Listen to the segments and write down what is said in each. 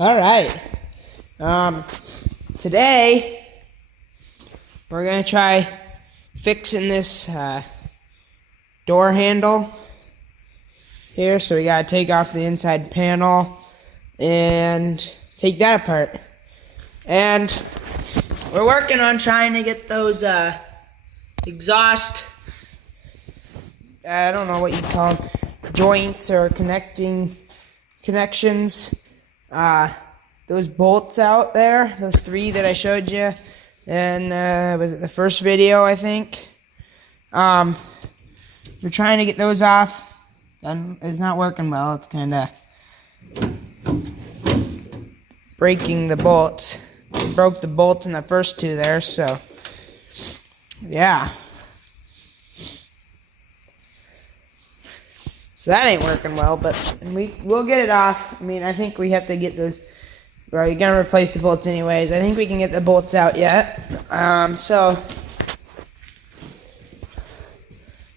All right. Today we're gonna try fixing this door handle here. So we gotta take off the inside panel and take that apart. And we're working on trying to get those exhaust, I don't know what you call them, joints or connections. Those bolts out there, those 3 that I showed you, and was it the first video, I think? We're trying to get those off, and it's not working well. It's kind of breaking the bolts. It broke the bolts in the first 2 there, so yeah. So that ain't working well, but we'll get it off. I mean, I think we have to get those. Well, you're gonna replace the bolts anyways. I think we can get the bolts out yet. So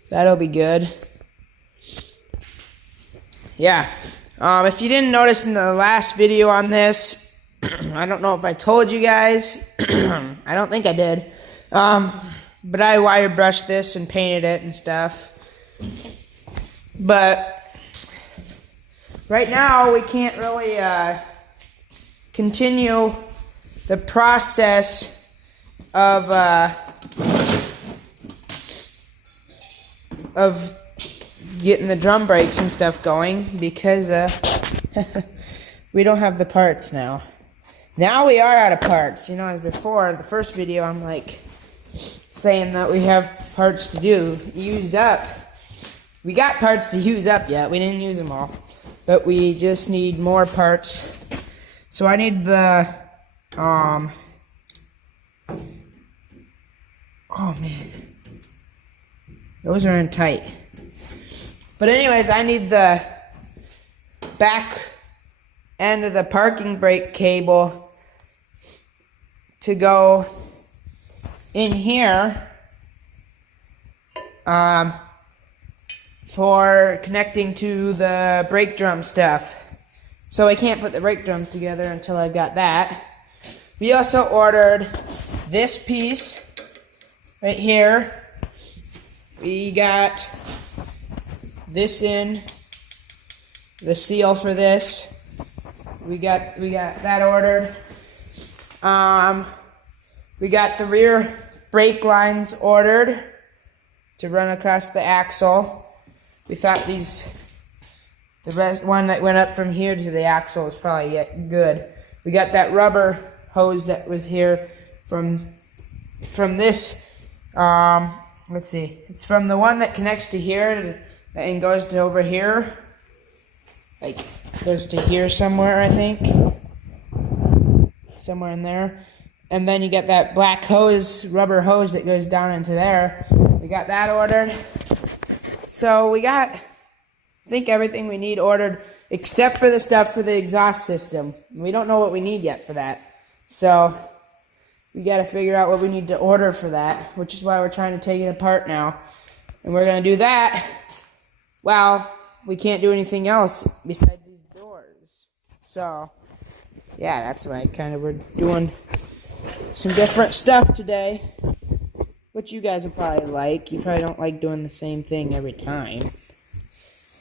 that'll be good. Yeah. If you didn't notice in the last video on this, I don't know if I told you guys. I don't think I did. But I wire brushed this and painted it and stuff. But right now we can't really continue the process of getting the drum brakes and stuff going because we don't have the parts now. Now we are out of parts. You know, as before, the first video, I'm like saying that we have parts to use up. We got parts to use up yet. We didn't use them all. But we just need more parts. So I need the, oh man. Those are in tight. But anyways, I need the back end of the parking brake cable to go in here for connecting to the brake drum stuff. So I can't put the brake drums together until I've got that. We also ordered this piece right here. We got this in, the seal for this. We got that ordered. We got the rear brake lines ordered to run across the axle. We thought the one that went up from here to the axle is probably good. We got that rubber hose that was here from this. Let's see. It's from the one that connects to here and goes to over here. Like goes to here somewhere, I think. Somewhere in there. And then you get that black hose, rubber hose that goes down into there. We got that ordered. So we got, I think, everything we need ordered except for the stuff for the exhaust system. We don't know what we need yet for that. So we got to figure out what we need to order for that, which is why we're trying to take it apart now. And we're going to do that. Well, we can't do anything else besides these doors. So yeah, that's why we're doing some different stuff today, which you guys will probably like. You probably don't like doing the same thing every time.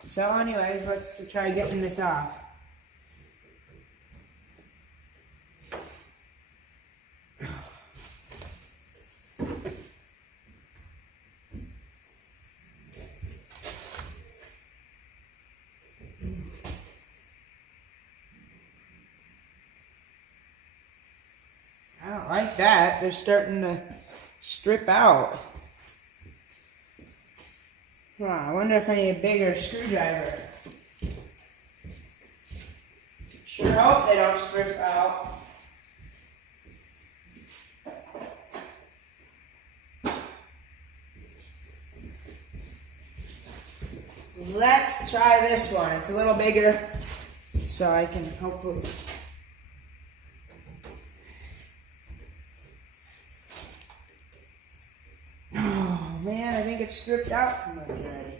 So anyways, let's try getting this off. I don't like that. They're starting to strip out. I wonder if I need a bigger screwdriver. Sure hope they don't strip out. Let's try this one. It's a little bigger, so I can hopefully... Oh man, I think it's stripped out too much already.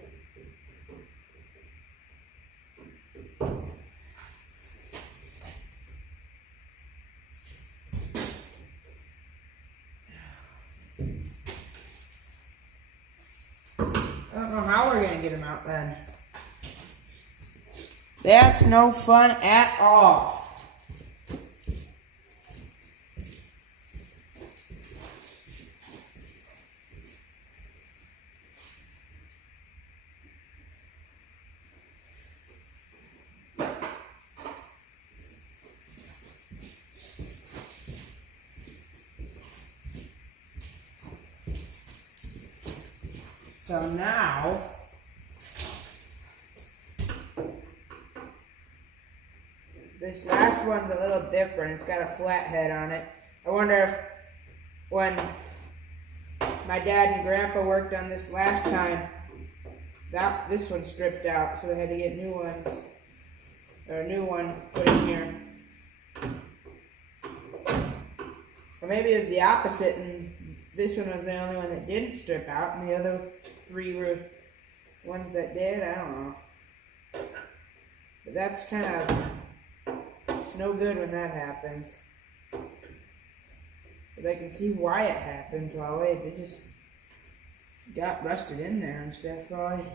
we're gonna get them out then. That's no fun at all. So now, this last one's a little different. It's got a flat head on it. I wonder if when my dad and grandpa worked on this last time, this one stripped out, so they had to get new ones, or a new one put in here. Or maybe it was the opposite, and this one was the only one that didn't strip out, and the other 3 were ones that did. I don't know. But that's kind of, it's no good when that happens. But I can see why it happened, probably. They just got rusted in there and stuff, probably.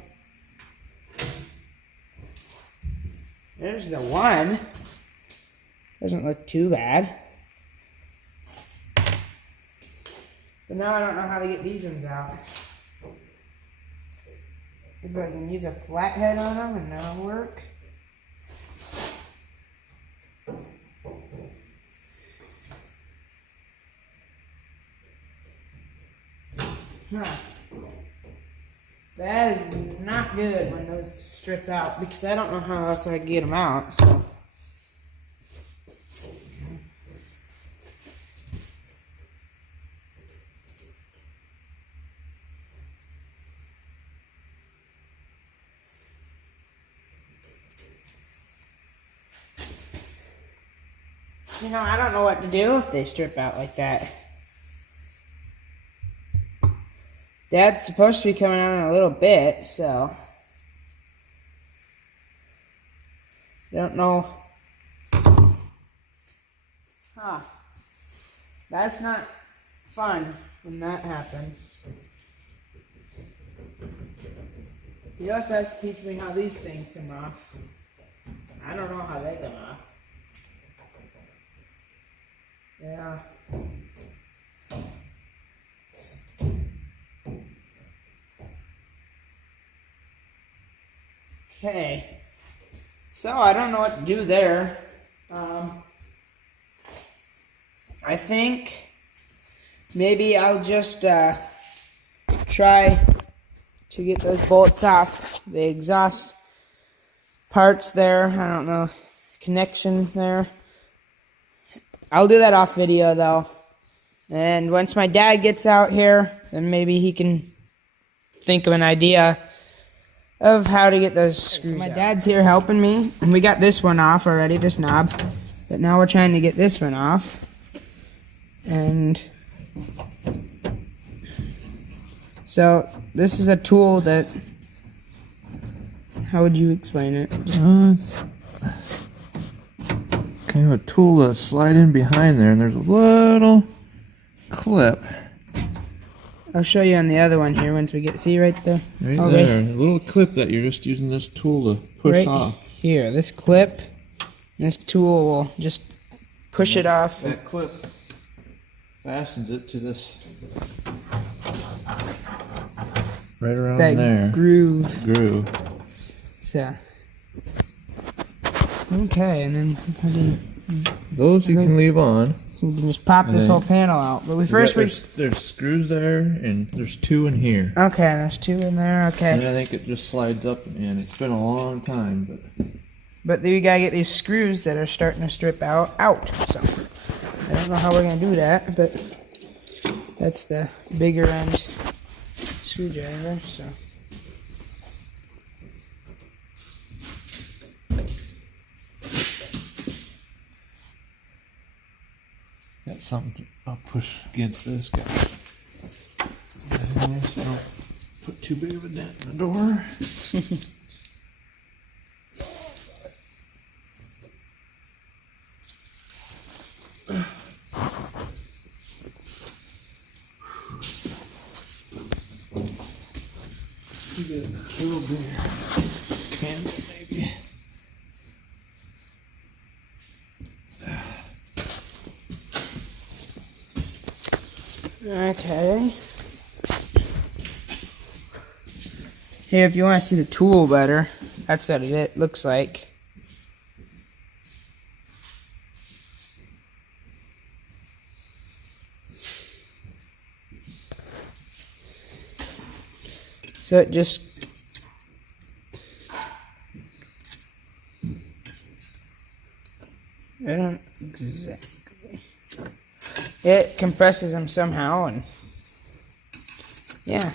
There's the one. Doesn't look too bad. But now I don't know how to get these ones out. If I can use a flathead on them and that'll work. Huh. That is not good when those strip out, because I don't know how else I can get them out, so. You know, I don't know what to do if they strip out like that. Dad's supposed to be coming out in a little bit, so I don't know. Huh. That's not fun when that happens. He also has to teach me how these things come off. I don't know how they come off. Yeah. Okay. So I don't know what to do there. I think maybe I'll just try to get those bolts off the exhaust parts there. I don't know, connection there. I'll do that off video though. And once my dad gets out here, then maybe he can think of an idea of how to get those screws out. My dad's here helping me, and we got this one off already, this knob. But now we're trying to get this one off. And so this is a tool that, how would you explain it? Kind of a tool to slide in behind there, and there's a little clip. I'll show you on the other one here once we get, see right there? Right there, a little clip that you're just using this tool to push off. Here, this clip, this tool will just push it off. That clip fastens it to this, right around that there. groove. So, okay, and then how do you, those you can leave on. you can just pop this whole panel out. But There's screws there, and there's 2 in here. Okay, there's 2 in there. Okay. And I think it just slides up, and it's been a long time, But then you gotta get these screws that are starting to strip out. So I don't know how we're gonna do that, but that's the bigger end screwdriver. So. got something I'll push against this guy. Okay, so don't put too big of a dent in the door. Kill beer. Candle, maybe. Okay. Here, if you want to see the tool better, that's what it looks like. So it just I don't exactly. It compresses them somehow, and yeah.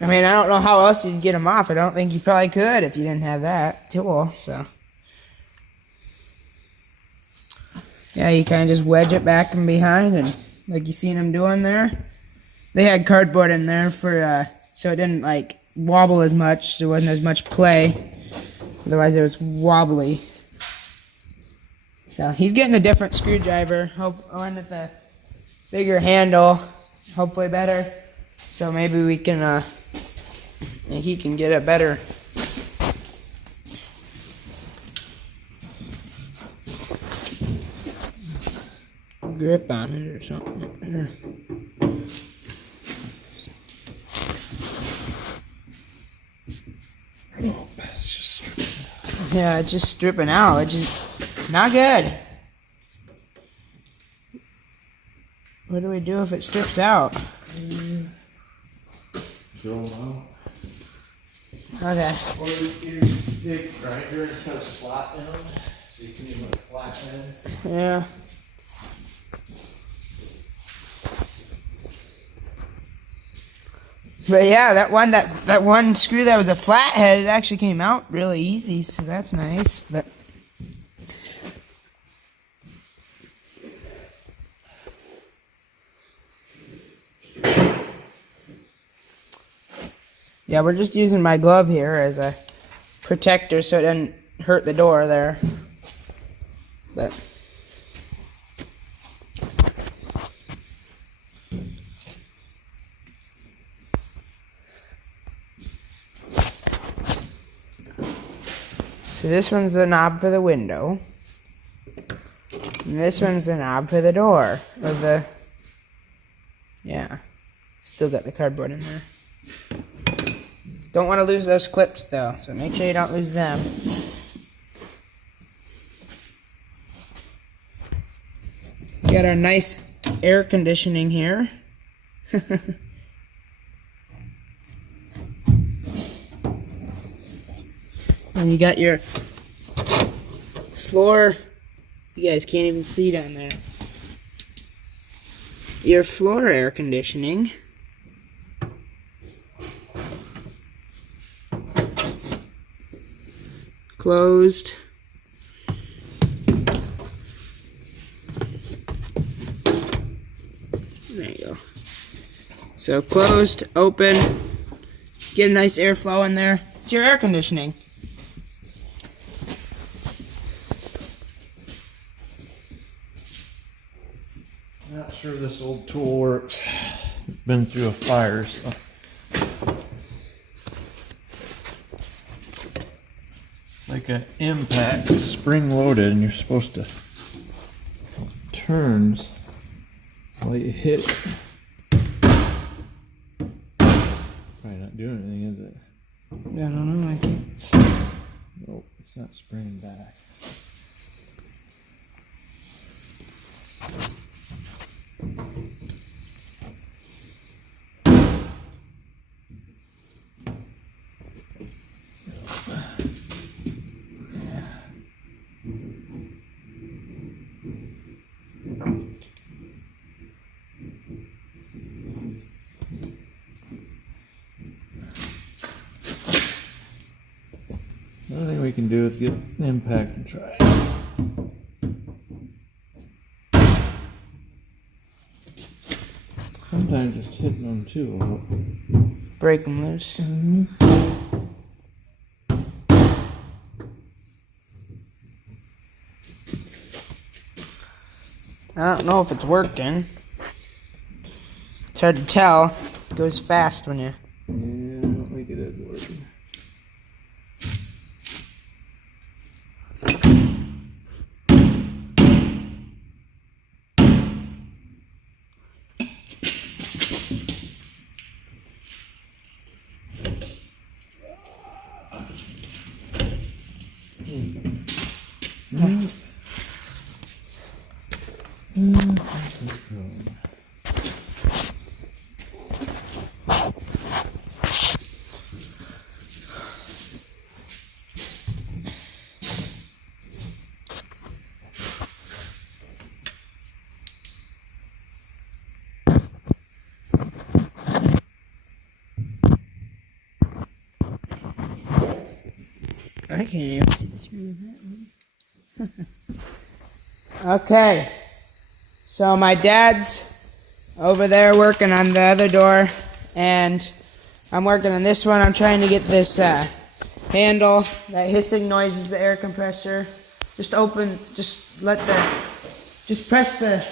I mean, I don't know how else you'd get them off. I don't think you probably could if you didn't have that tool. So yeah, you kind of just wedge it back and behind, and like you seen them doing there. They had cardboard in there for so it didn't like wobble as much. There wasn't as much play. Otherwise, it was wobbly. So he's getting a different screwdriver. One with a bigger handle, hopefully better. So maybe we can, he can get a better grip on it or something. Yeah, it's just stripping out. It's just not good. What do we do if it strips out? Throw them out. Okay. Or you can take a grinder and put a slot in them so you can even flash in. Yeah. But yeah, that one screw that was a flathead, it actually came out really easy, so that's nice. But yeah, we're just using my glove here as a protector so it doesn't hurt the door there. But so this one's the knob for the window. And this one's the knob for the door. Or the... Yeah. Still got the cardboard in there. Don't want to lose those clips though, so make sure you don't lose them. Got our nice air conditioning here. And you got your floor, you guys can't even see down there. Your floor air conditioning. Closed. There you go. So closed, open, get a nice airflow in there. It's your air conditioning. Not sure this old tool works. Been through a fire, so. Like an impact, spring loaded, and you're supposed to turns while you hit it. Probably not doing anything, is it? I don't know, I can't. Nope, it's not springing back. Another thing we can do is get an impact and try it. Sometimes just hitting them too will help. Break them loose. I don't know if it's working. It's hard to tell. It goes fast when you... Yeah, I don't think it is working. I can't even see the screen of that one. Okay. So my dad's over there working on the other door, and I'm working on this one. I'm trying to get this handle. That hissing noise is the air compressor. Just press the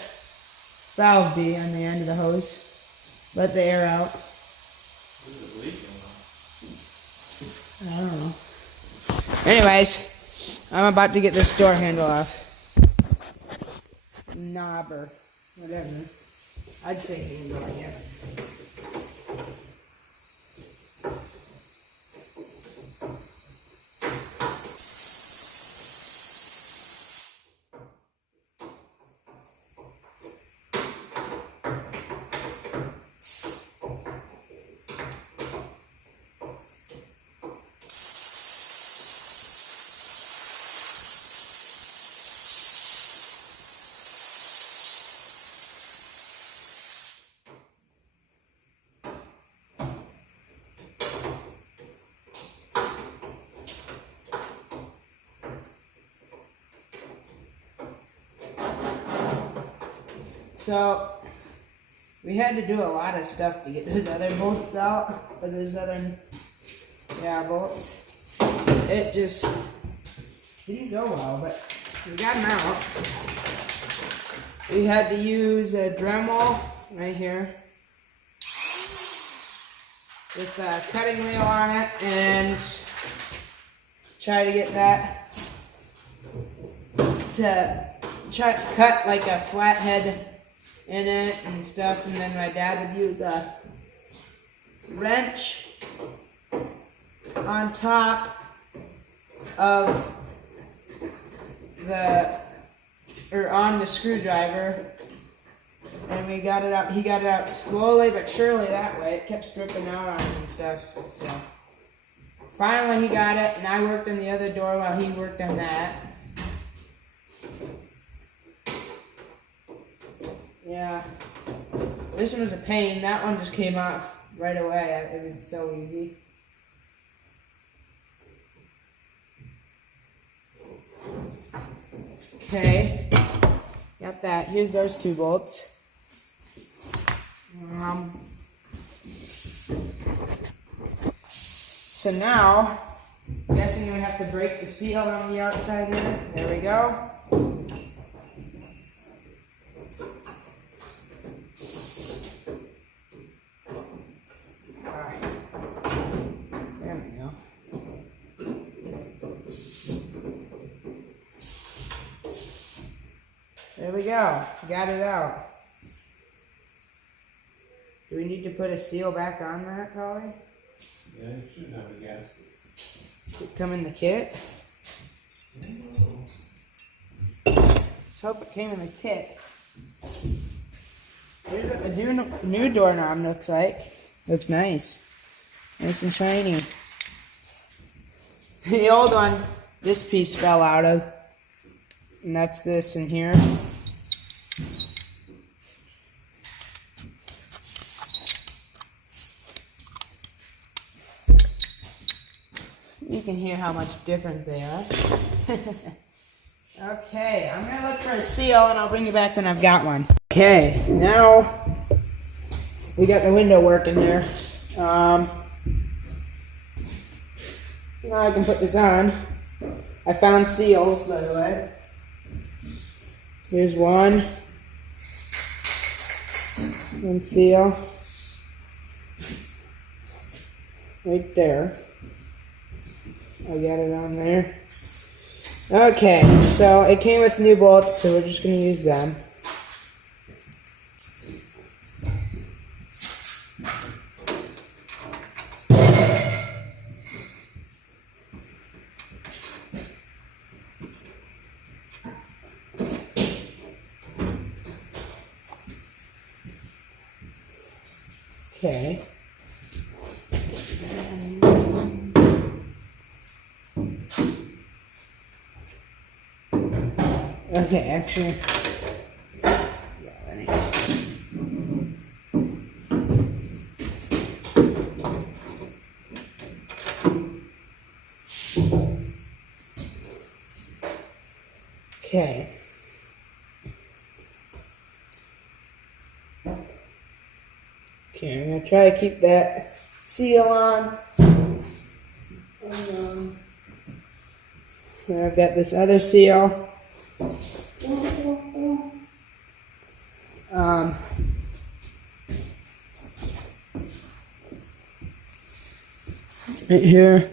valve D on the end of the hose. Let the air out. I don't know. Anyways, I'm about to get this door handle off. Knob or whatever. I'd say handle, I guess. So, we had to do a lot of stuff to get those other bolts out, or those other, bolts. It just didn't go well, but we got them out. We had to use a Dremel right here with a cutting wheel on it and try to get that to cut like a flathead in it and stuff, and then my dad would use a wrench on top of on the screwdriver, and we got it out. He got it out slowly but surely that way. It kept stripping out on him and stuff. So finally he got it, and I worked on the other door while he worked on that. Yeah, this one was a pain. That one just came off right away. It was so easy. Okay, got that. Here's those two bolts. So now, I'm guessing we have to break the seal on the outside here. There we go. There we go. There we go. Got it out. Do we need to put a seal back on that, probably? Yeah, you should have a gasket. Did it come in the kit? Let's hope it came in the kit. Here's what the new doorknob looks like. Looks nice. Nice and shiny. The old one, this piece fell out of. And that's this in here. You can hear how much different they are. Okay, I'm gonna look for a seal and I'll bring you back when I've got one. Okay, now we got the window working there. So now I can put this on. I found seals, by the way. Here's one seal. right there. I got it on there. Okay, so it came with new bolts, so we're just gonna use them. Okay. Okay, actually. Yeah, that is. Okay. Okay, I'm gonna try to keep that seal on. And I've got this other seal. Um, right here.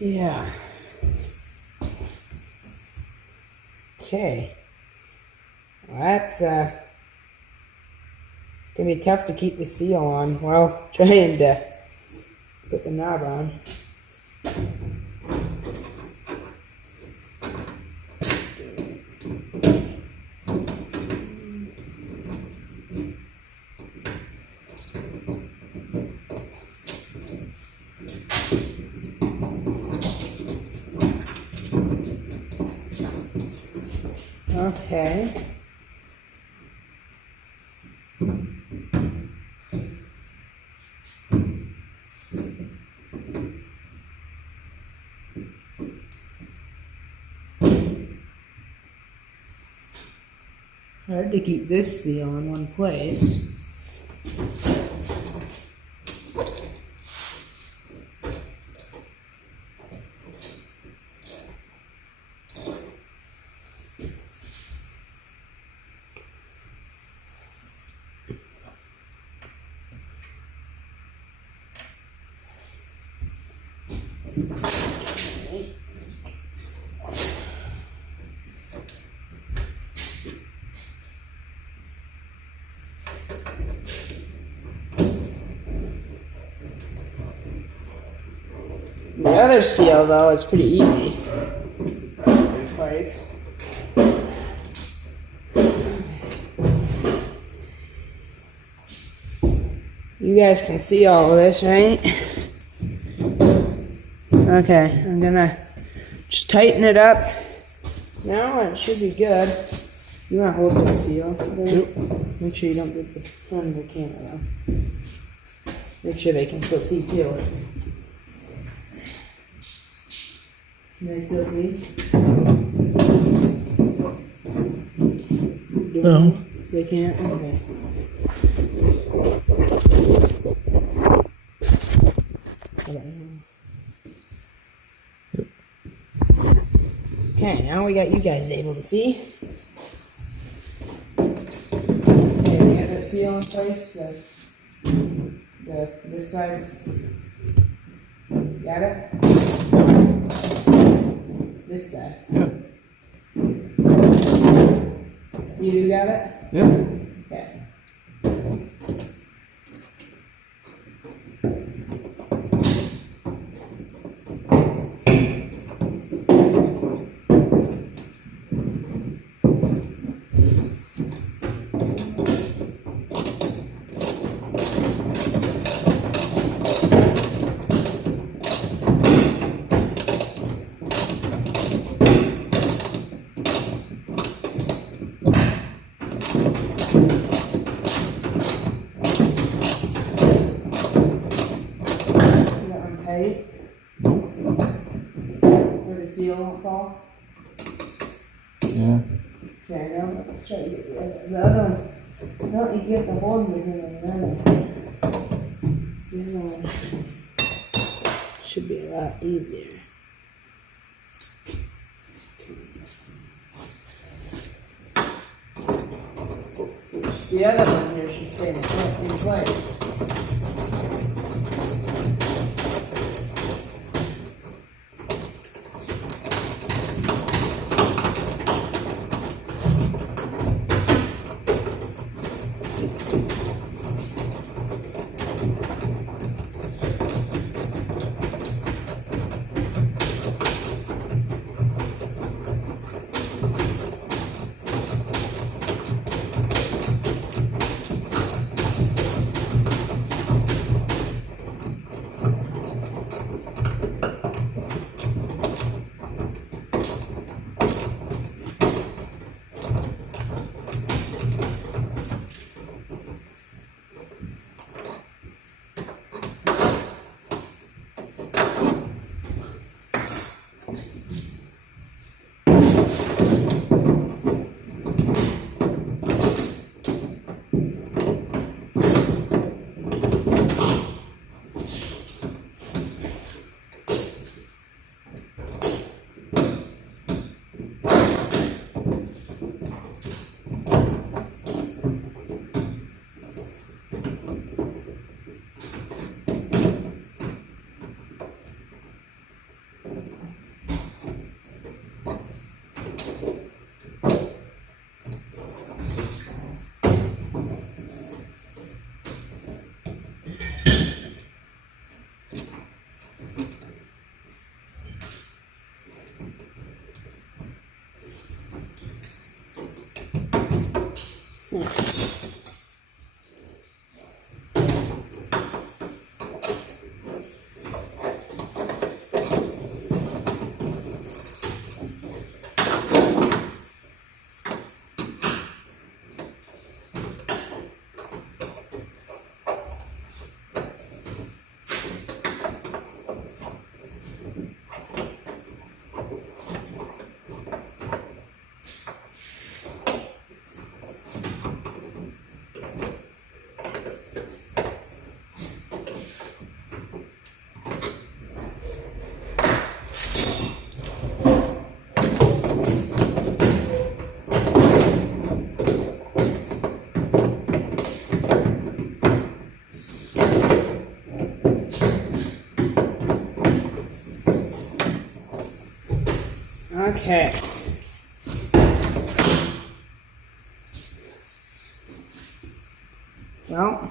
Yeah. Okay. Well, that's it's gonna be tough to keep the seal on while trying to put the knob on. Okay. Hard to keep this seal in one place. The other seal, though, is pretty easy to replace. You guys can see all of this, right? Okay, I'm gonna just tighten it up. Now it should be good. You want to hold the seal there? Yep. Make sure you don't get the front of the camera. Make sure they can still see too. Can they still see? No. They can't? Okay. Okay, now we got you guys able to see. Okay, we got that seal in place. This side's. Got it? This side. Yeah. You do got it? Yeah. Okay. Tight. Where the seal won't fall. Yeah. Okay, now let's try to get the other ones. Now you get the hold of the thing and then the other one should be a lot easier. The other one here should should stay in place. Okay. Well,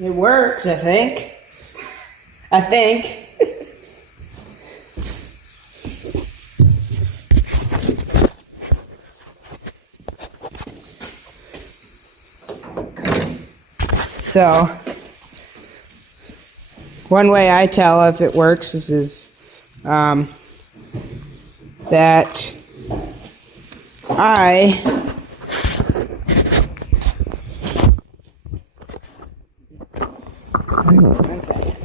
it works, I think. So, one way I tell if it works is that I one second.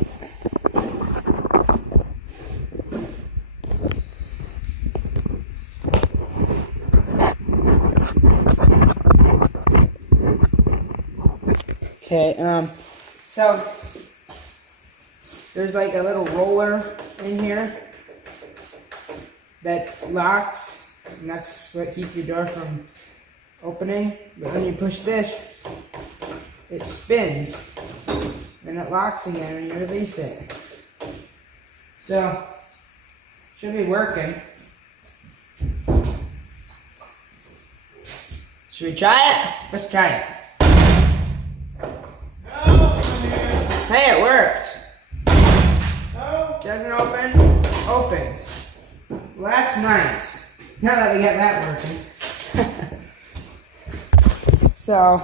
Okay, so there's like a little roller in here that locks, and that's what keeps your door from opening. But when you push this, it spins, and it locks again when you release it. So, should be working. Should we try it? Let's try it. Hey, it worked. Doesn't open, opens. Well, that's nice. Now that we got that working. So,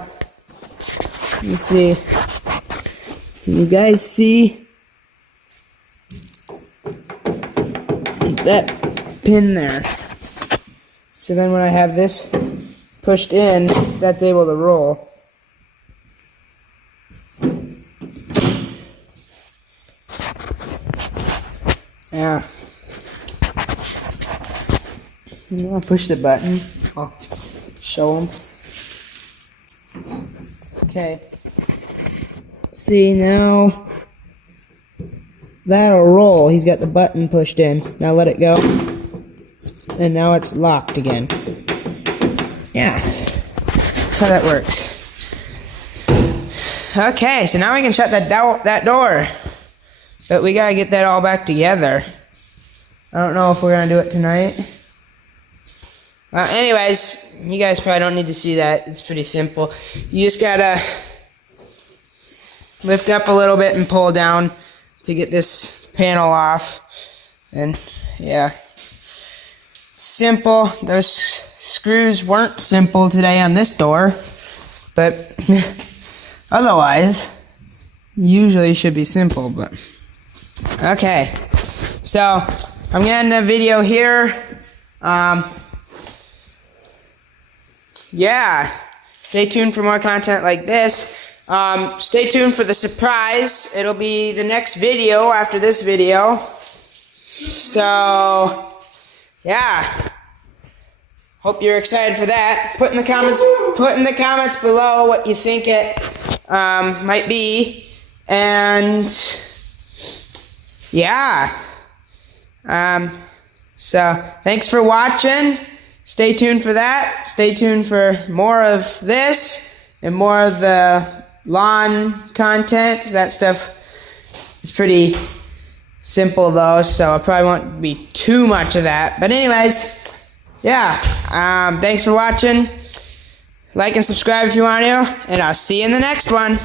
let me see. Can you guys see that pin there? So then when I have this pushed in, that's able to roll. Yeah. I'll push the button. I'll show them. Okay. See, now that'll roll. He's got the button pushed in. Now let it go. and now it's locked again. Yeah, that's how that works. Okay, so now we can shut that door. But we gotta get that all back together. I don't know if we're gonna do it tonight. Anyways, you guys probably don't need to see that. It's pretty simple. You just gotta lift up a little bit and pull down to get this panel off. And yeah, simple. Those screws weren't simple today on this door, but otherwise, usually should be simple. But okay, so I'm gonna end the video here. Yeah, stay tuned for more content like this. Stay tuned for the surprise. It'll be the next video after this video. So, yeah. Hope you're excited for that. Put in the comments below what you think it might be. And yeah. So thanks for watching. Stay tuned for that. Stay tuned for more of this and more of the lawn content. That stuff is pretty simple though, so it probably won't be too much of that. But anyways, yeah. Thanks for watching. Like and subscribe if you want to, and I'll see you in the next one.